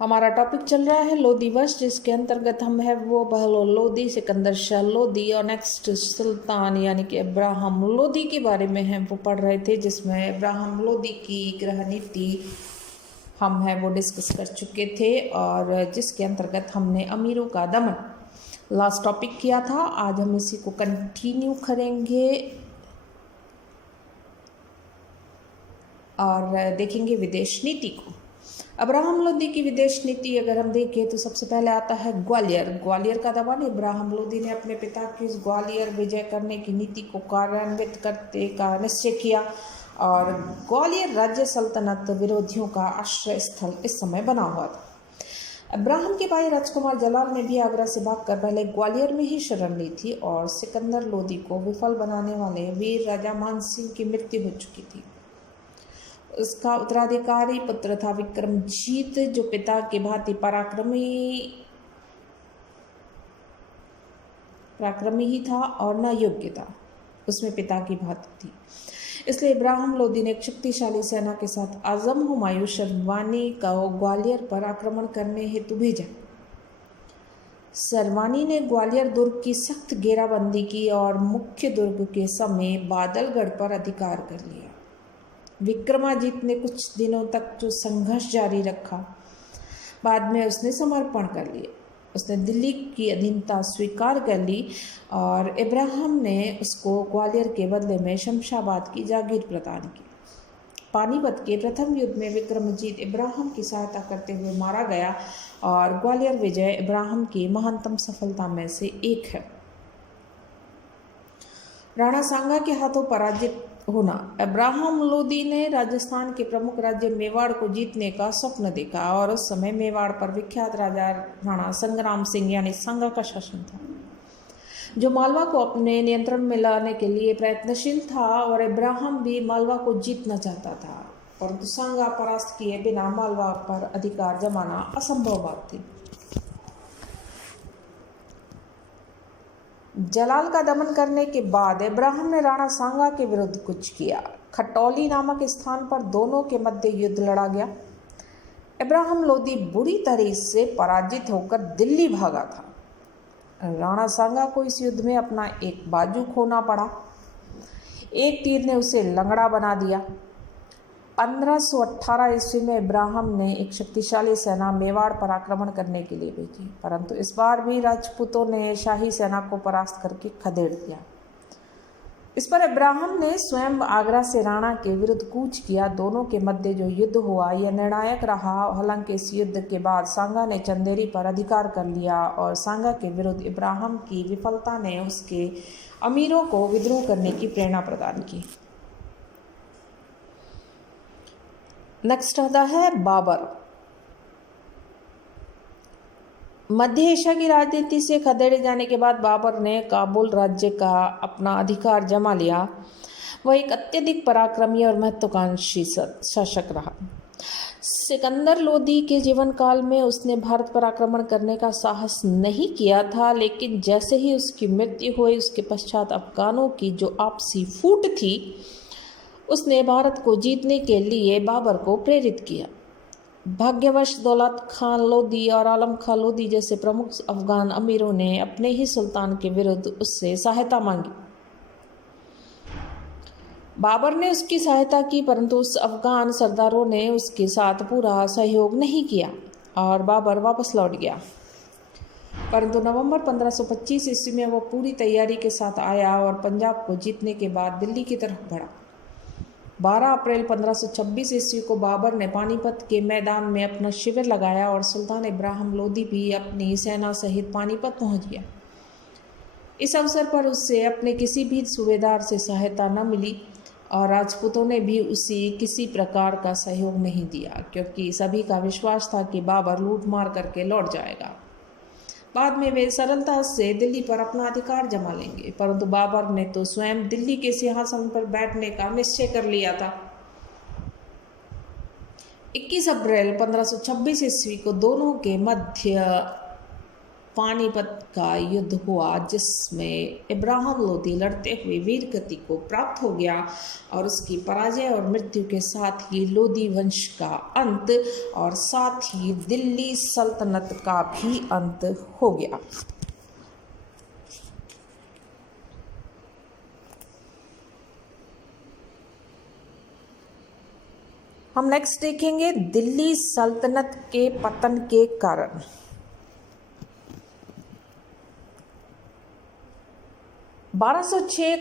हमारा टॉपिक चल रहा है लोदी वंश, जिसके अंतर्गत हम है वो बहलोल लोदी, सिकंदर शाह लोदी और नेक्स्ट सुल्तान यानी कि इब्राहिम लोदी के बारे में हम वो पढ़ रहे थे, जिसमें इब्राहिम लोदी की गृह नीति हम है वो डिस्कस कर चुके थे और जिसके अंतर्गत हमने अमीरों का दमन लास्ट टॉपिक किया था। आज हम इसी को कंटिन्यू करेंगे और देखेंगे विदेश नीति को। इब्राहिम लोदी की विदेश नीति अगर हम देखें तो सबसे पहले आता है ग्वालियर का दमन। इब्राहिम लोदी ने अपने पिता की इस ग्वालियर विजय करने की नीति को कार्यान्वित करने का निश्चय किया और ग्वालियर राज्य सल्तनत विरोधियों का आश्रय स्थल इस समय बना हुआ था। इब्राहिम के भाई राजकुमार जलाल ने भी आगरा से भागकर पहले ग्वालियर में ही शरण ली थी और सिकंदर लोदी को विफल बनाने वाले वीर राजा मान सिंह की मृत्यु हो चुकी थी। उसका उत्तराधिकारी पुत्र था विक्रमजीत, जो पिता के भांति पराक्रमी ही था और न योग्य था, उसमें पिता की भांति थी। इसलिए इब्राहिम लोदी ने एक शक्तिशाली सेना के साथ आजम हुमायूं शरवानी का ग्वालियर पर आक्रमण करने हेतु भेजा। शरवानी ने ग्वालियर दुर्ग की सख्त घेराबंदी की और मुख्य दुर्ग के समेत बादलगढ़ पर अधिकार कर लिया। विक्रमाजीत ने कुछ दिनों तक जो संघर्ष जारी रखा, बाद में उसने समर्पण कर लिया। उसने दिल्ली की अधीनता स्वीकार कर ली और इब्राहिम ने उसको ग्वालियर के बदले में शमशाबाद की जागीर प्रदान की। पानीपत के प्रथम युद्ध में विक्रमजीत इब्राहिम की सहायता करते हुए मारा गया और ग्वालियर विजय इब्राहिम की महानतम सफलता में से एक है। राणा सांगा के हाथों पराजित होना। इब्राहिम लोदी ने राजस्थान के प्रमुख राज्य मेवाड़ को जीतने का स्वप्न देखा और उस समय मेवाड़ पर विख्यात राजा राणा संग्राम सिंह यानी सांगा का शासन था, जो मालवा को अपने नियंत्रण में लाने के लिए प्रयत्नशील था और इब्राहिम भी मालवा को जीतना चाहता था, परंतु सांगा परास्त किए बिना मालवा पर अधिकार जमाना असंभव बात थी। जलाल का दमन करने के बाद इब्राहिम ने राणा सांगा के विरुद्ध कुछ किया। खटौली नामक स्थान पर दोनों के मध्य युद्ध लड़ा गया। इब्राहिम लोदी बुरी तरह से पराजित होकर दिल्ली भागा था। राणा सांगा को इस युद्ध में अपना एक बाजू खोना पड़ा। एक तीर ने उसे लंगड़ा बना दिया। 1518 ईस्वी में इब्राहिम ने एक शक्तिशाली सेना मेवाड़ पर आक्रमण करने के लिए भेजी, परंतु इस बार भी राजपूतों ने शाही सेना को परास्त करके खदेड़ दिया। इस पर इब्राहिम ने स्वयं आगरा से राणा के विरुद्ध कूच किया। दोनों के मध्य जो युद्ध हुआ यह निर्णायक रहा। हालांकि इस युद्ध के बाद सांगा ने चंदेरी पर अधिकार कर लिया और सांगा के विरुद्ध इब्राहिम की विफलता ने उसके अमीरों को विद्रोह करने की प्रेरणा प्रदान की। नेक्स्ट आता है बाबर। मध्य एशिया की राजनीति से खदेड़े जाने के बाद बाबर ने काबुल राज्य का अपना अधिकार जमा लिया। वह एक अत्यधिक पराक्रमी और महत्वाकांक्षी शासक रहा। सिकंदर लोदी के जीवन काल में उसने भारत पर आक्रमण करने का साहस नहीं किया था, लेकिन जैसे ही उसकी मृत्यु हुई उसके पश्चात अफगानों की जो आपसी फूट थी उसने भारत को जीतने के लिए बाबर को प्रेरित किया। भाग्यवश दौलत खान लोदी और आलम खान लोदी जैसे प्रमुख अफगान अमीरों ने अपने ही सुल्तान के विरुद्ध उससे सहायता मांगी। बाबर ने उसकी सहायता की, परंतु उस अफगान सरदारों ने उसके साथ पूरा सहयोग नहीं किया और बाबर वापस लौट गया। परंतु नवंबर 1525 ईस्वी में वो पूरी तैयारी के साथ आया और पंजाब को जीतने के बाद दिल्ली की तरफ बढ़ा। 12 अप्रैल 1526 ईस्वी को बाबर ने पानीपत के मैदान में अपना शिविर लगाया और सुल्तान इब्राहिम लोदी भी अपनी सेना सहित पानीपत पहुंच गया। इस अवसर पर उससे अपने किसी भी सूबेदार से सहायता न मिली और राजपूतों ने भी उसे किसी प्रकार का सहयोग नहीं दिया, क्योंकि सभी का विश्वास था कि बाबर लूट मार करके लौट जाएगा। बाद में वे सरलता से दिल्ली पर अपना अधिकार जमा लेंगे, परंतु बाबर ने तो स्वयं दिल्ली के सिंहासन पर बैठने का निश्चय कर लिया था। 21 अप्रैल 1526 ईस्वी को दोनों के मध्य पानीपत का युद्ध हुआ, जिसमें इब्राहिम लोदी लड़ते हुए वीरगति को प्राप्त हो गया और उसकी पराजय और मृत्यु के साथ ही लोदी वंश का अंत और साथ ही दिल्ली सल्तनत का भी अंत हो गया। हम नेक्स्ट देखेंगे दिल्ली सल्तनत के पतन के कारण।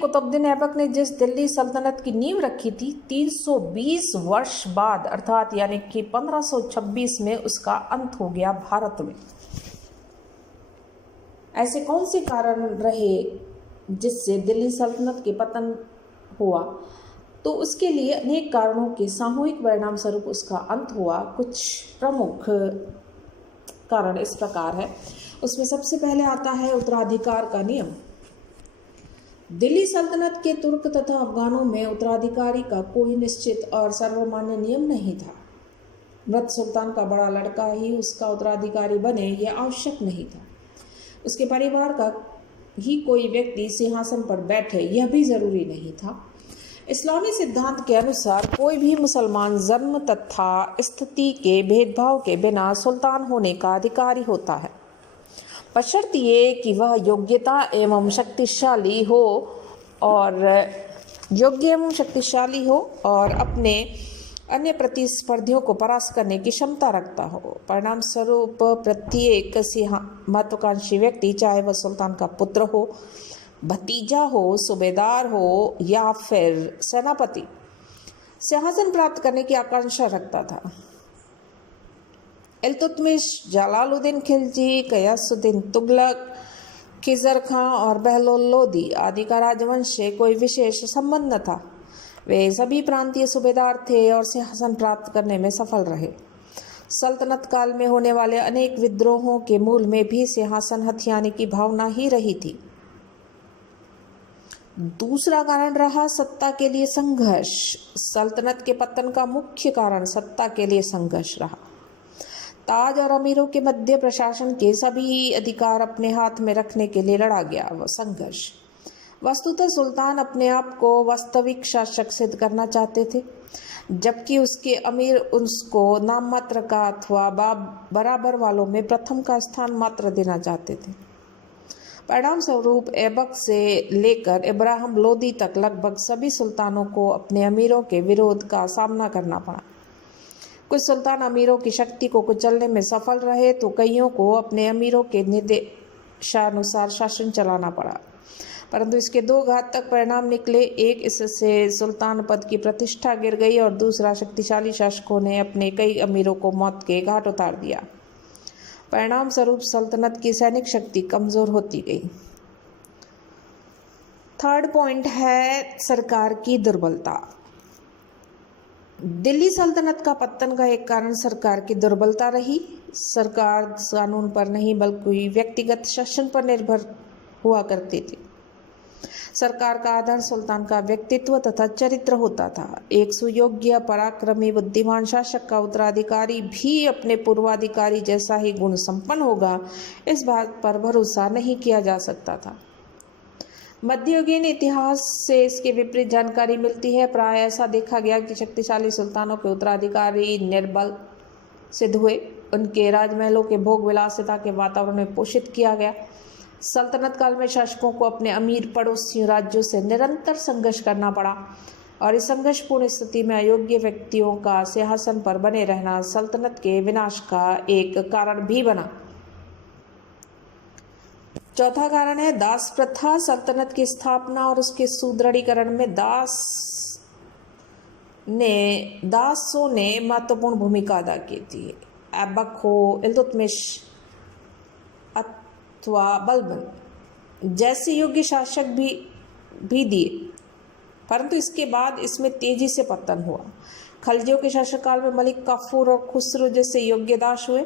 कुतुबुद्दीन ऐबक ने जिस दिल्ली सल्तनत की नींव रखी थी, 320 वर्ष बाद अर्थात यानी कि 1526 में उसका अंत हो गया भारत में। ऐसे कौन से कारण रहे जिससे दिल्ली सल्तनत के पतन हुआ? तो उसके लिए अनेक कारणों के सामूहिक परिणाम स्वरूप उसका अंत हुआ। कुछ प्रमुख कारण इस प्रकार है। उसमें सबसे पहले आता है उत्तराधिकार का नियम। दिल्ली सल्तनत के तुर्क तथा अफगानों में उत्तराधिकारी का कोई निश्चित और सर्वमान्य नियम नहीं था। मृत सुल्तान का बड़ा लड़का ही उसका उत्तराधिकारी बने यह आवश्यक नहीं था। उसके परिवार का ही कोई व्यक्ति सिंहासन पर बैठे यह भी जरूरी नहीं था। इस्लामी सिद्धांत के अनुसार कोई भी मुसलमान जन्म तथा स्थिति के भेदभाव के बिना सुल्तान होने का अधिकारी होता है, बशर्ते ये कि वह योग्यता एवं शक्तिशाली हो और अपने अन्य प्रतिस्पर्धियों को परास्त करने की क्षमता रखता हो। परिणाम स्वरूप प्रत्येक महत्वाकांक्षी व्यक्ति, चाहे वह सुल्तान का पुत्र हो, भतीजा हो, सूबेदार हो या फिर सेनापति, सिंहासन प्राप्त करने की आकांक्षा रखता था। इल्तुतमिश, जलालुद्दीन खिलजी, गयासुद्दीन तुगलक, खिजर खां और बहलोल लोदी आदि का राजवंश से कोई विशेष संबंध न था। वे सभी प्रांतीय सूबेदार थे और सिंहासन प्राप्त करने में सफल रहे। सल्तनत काल में होने वाले अनेक विद्रोहों के मूल में भी सिंहासन हथियाने की भावना ही रही थी। दूसरा कारण रहा सत्ता के लिए संघर्ष। सल्तनत के पतन का मुख्य कारण सत्ता के लिए संघर्ष रहा। ताज और अमीरों के मध्य प्रशासन के सभी अधिकार अपने हाथ में रखने के लिए लड़ा गया वह संघर्ष। वस्तुतः सुल्तान अपने आप को वास्तविक शासक सिद्ध करना चाहते थे, जबकि उसके अमीर उसको नाम मात्र का अथवा बराबर वालों में प्रथम का स्थान मात्र देना चाहते थे। परिणाम स्वरूप ऐबक से लेकर इब्राहिम लोदी तक लगभग सभी सुल्तानों को अपने अमीरों के विरोध का सामना करना पड़ा। कुछ सुल्तान अमीरों की शक्ति को कुचलने में सफल रहे तो कईयों को अपने अमीरों के निर्देशानुसार शासन चलाना पड़ा, परंतु इसके दो घातक परिणाम निकले। एक, इससे सुल्तान पद की प्रतिष्ठा गिर गई और दूसरा, शक्तिशाली शासकों ने अपने कई अमीरों को मौत के घाट उतार दिया। परिणाम स्वरूप सल्तनत की सैनिक शक्ति कमजोर होती गई। थर्ड पॉइंट है सरकार की दुर्बलता। दिल्ली सल्तनत का पतन का एक कारण सरकार की दुर्बलता रही। सरकार कानून पर नहीं बल्कि व्यक्तिगत शासन पर निर्भर हुआ करती थी। सरकार का आधार सुल्तान का व्यक्तित्व तथा चरित्र होता था। एक सुयोग्य, पराक्रमी, बुद्धिमान शासक का उत्तराधिकारी भी अपने पूर्वाधिकारी जैसा ही गुण संपन्न होगा, इस बात पर भरोसा नहीं किया जा सकता था। मध्ययुगीन इतिहास से इसके विपरीत जानकारी मिलती है। प्राय ऐसा देखा गया कि शक्तिशाली सुल्तानों के उत्तराधिकारी निर्बल सिद्ध हुए। उनके राजमहलों के भोग विलासिता के वातावरण में पोषित किया गया। सल्तनत काल में शासकों को अपने अमीर पड़ोसी राज्यों से निरंतर संघर्ष करना पड़ा और इस संघर्षपूर्ण स्थिति में अयोग्य व्यक्तियों का सिंहासन पर बने रहना सल्तनत के विनाश का एक कारण भी बना। चौथा कारण है दास प्रथा। सल्तनत की स्थापना और उसके सुदृढ़ीकरण में दासों ने महत्वपूर्ण भूमिका अदा की थी। ऐबक हो, इल्तुतमिश अथवा बलबन जैसे योग्य शासक भी दिए, परंतु इसके बाद इसमें तेजी से पतन हुआ। खलजियों के शासनकाल में मलिक काफूर और खुसरो जैसे योग्य दास हुए,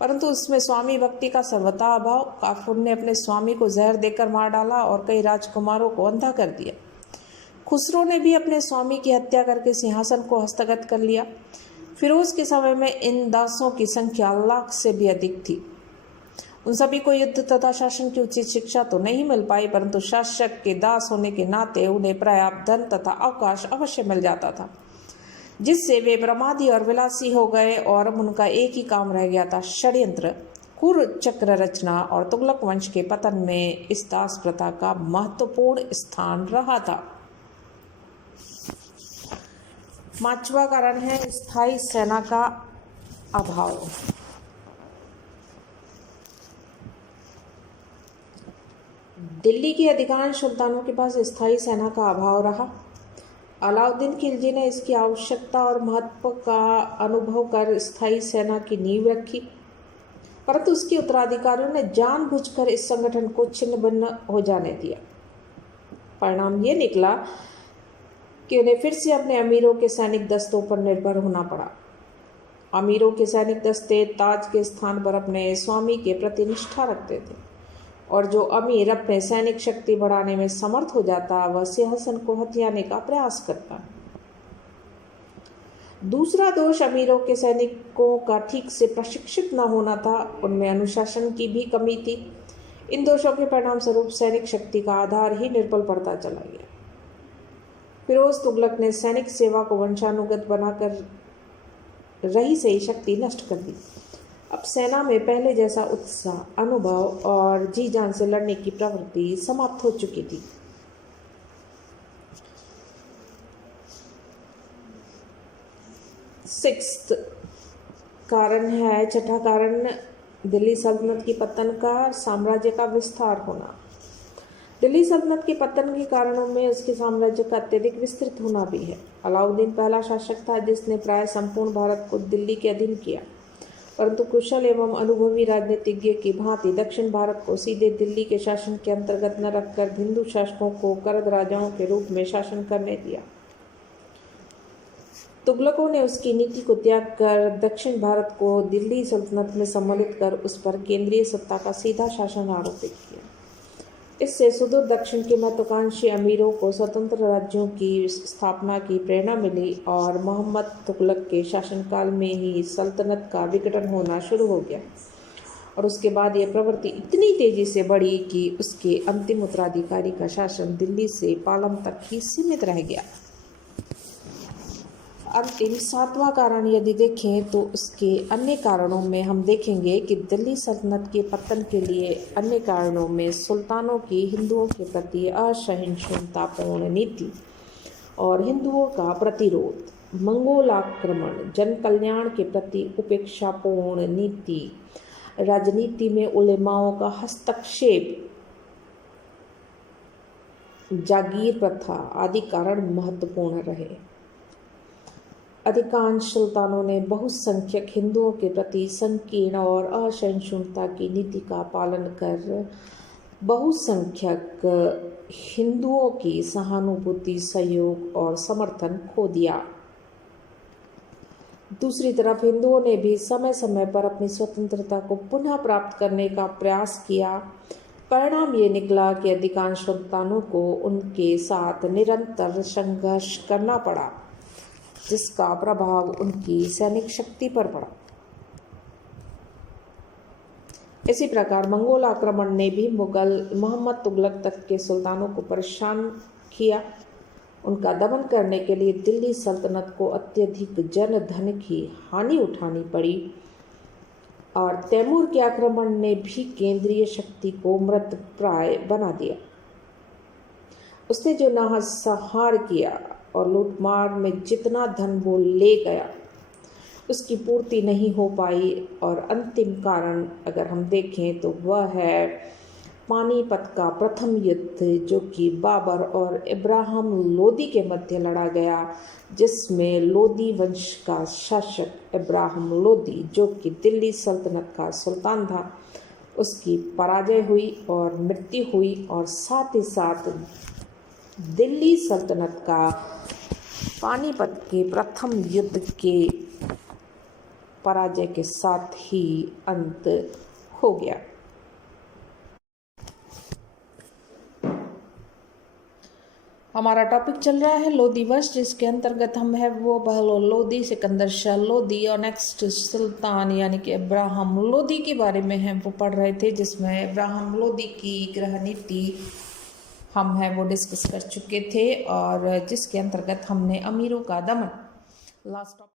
परंतु उसमें स्वामी भक्ति का सर्वथा अभाव। काफूर ने अपने स्वामी को जहर देकर मार डाला और कई राजकुमारों को अंधा कर दिया। खुसरो ने भी अपने स्वामी की हत्या करके सिंहासन को हस्तगत कर लिया। फिरोज के समय में इन दासों की संख्या लाख से भी अधिक थी। उन सभी को युद्ध तथा शासन की उचित शिक्षा तो नहीं मिल पाई, परंतु शासक के दास होने के नाते उन्हें पर्याप्त धन तथा अवकाश अवश्य मिल जाता था, जिससे वे प्रमादी और विलासी हो गए। और अब उनका एक ही काम रह गया था, षड्यंत्र, कुचक्र रचना। और तुगलक वंश के पतन में इस दास प्रथा का महत्वपूर्ण स्थान रहा था। 5वां कारण है स्थायी सेना का अभाव। दिल्ली के अधिकांश सुल्तानों के पास स्थायी सेना का अभाव रहा। अलाउद्दीन खिलजी ने इसकी आवश्यकता और महत्व का अनुभव कर स्थायी सेना की नींव रखी, परंतु उसके उत्तराधिकारियों ने जानबूझकर इस संगठन को छिन्न भिन्न हो जाने दिया। परिणाम ये निकला कि उन्हें फिर से अपने अमीरों के सैनिक दस्तों पर निर्भर होना पड़ा। अमीरों के सैनिक दस्ते ताज के स्थान पर अपने स्वामी के प्रति निष्ठा रखते थे, और जो अमीर अपने सैनिक शक्ति बढ़ाने में समर्थ हो जाता वह सिंहासन को हथियाने का प्रयास करता। दूसरा दोष अमीरों के सैनिकों का ठीक से प्रशिक्षित न होना था, उनमें अनुशासन की भी कमी थी। इन दोषों के परिणाम स्वरूप सैनिक शक्ति का आधार ही निर्बल पड़ता चला गया। फिरोज तुगलक ने सैनिक सेवा को वंशानुगत बनाकर रही सही शक्ति नष्ट कर दी। अब सेना में पहले जैसा उत्साह, अनुभव और जी जान से लड़ने की प्रवृत्ति समाप्त हो चुकी थी। छठा कारण दिल्ली सल्तनत की पतन का साम्राज्य का विस्तार होना। दिल्ली सल्तनत के पतन के कारणों में उसके साम्राज्य का अत्यधिक विस्तृत होना भी है। अलाउद्दीन पहला शासक था जिसने प्राय संपूर्ण भारत को दिल्ली के अधीन किया, परंतु कुशल एवं अनुभवी राजनीतिज्ञ की भांति दक्षिण भारत को सीधे दिल्ली के शासन के अंतर्गत न रखकर हिंदू शासकों को करद राजाओं के रूप में शासन करने दिया। तुगलकों ने उसकी नीति को त्याग कर दक्षिण भारत को दिल्ली सल्तनत में सम्मिलित कर उस पर केंद्रीय सत्ता का सीधा शासन आरोपित किया। इससे सुदूर दक्षिण के महत्वाकांक्षी अमीरों को स्वतंत्र राज्यों की स्थापना की प्रेरणा मिली, और मोहम्मद तुगलक के शासनकाल में ही सल्तनत का विघटन होना शुरू हो गया। और उसके बाद यह प्रवृत्ति इतनी तेजी से बढ़ी कि उसके अंतिम उत्तराधिकारी का शासन दिल्ली से पालम तक ही सीमित रह गया। अंतिम 7वां कारण यदि देखें तो उसके अन्य कारणों में हम देखेंगे कि दिल्ली सल्तनत के पतन के लिए अन्य कारणों में सुल्तानों की हिंदुओं के प्रति असहिष्णुतापूर्ण नीति और हिंदुओं का प्रतिरोध, मंगोल आक्रमण, जन कल्याण के प्रति उपेक्षापूर्ण नीति, राजनीति में उलेमाओं का हस्तक्षेप, जागीर प्रथा आदि कारण महत्वपूर्ण रहे। अधिकांश सुल्तानों ने बहुसंख्यक हिंदुओं के प्रति संकीर्ण और असहिष्णुता की नीति का पालन कर बहुसंख्यक हिंदुओं की सहानुभूति, सहयोग और समर्थन खो दिया। दूसरी तरफ हिंदुओं ने भी समय समय पर अपनी स्वतंत्रता को पुनः प्राप्त करने का प्रयास किया। परिणाम ये निकला कि अधिकांश सुल्तानों को उनके साथ निरंतर संघर्ष करना पड़ा, जिसका प्रभाव उनकी सैनिक शक्ति पर पड़ा। इसी प्रकार मंगोल आक्रमण ने भी मोहम्मद तुगलक तक के सुल्तानों को परेशान किया। उनका दमन करने के लिए दिल्ली सल्तनत को अत्यधिक जन धन की हानि उठानी पड़ी, और तैमूर के आक्रमण ने भी केंद्रीय शक्ति को मृतप्राय बना दिया। उसने जो नरसंहार किया और लूटमार में जितना धन वो ले गया उसकी पूर्ति नहीं हो पाई। और अंतिम कारण अगर हम देखें तो वह है पानीपत का प्रथम युद्ध, जो कि बाबर और इब्राहिम लोदी के मध्य लड़ा गया, जिसमें लोदी वंश का शासक इब्राहिम लोदी, जो कि दिल्ली सल्तनत का सुल्तान था, उसकी पराजय हुई और मृत्यु हुई। और साथ ही साथ दिल्ली सल्तनत का पानीपत के प्रथम युद्ध के पराजय के साथ ही अंत हो गया। हमारा टॉपिक चल रहा है लोदी वंश, जिसके अंतर्गत हम है वो बहलोल लोदी, सिकंदर शाह लोदी और नेक्स्ट सुल्तान यानी कि इब्राहिम लोदी के बारे में हम वो पढ़ रहे थे, जिसमें इब्राहिम लोदी की गृह नीति हम है वो डिस्कस कर चुके थे और जिसके अंतर्गत हमने अमीरों का दमन लास्ट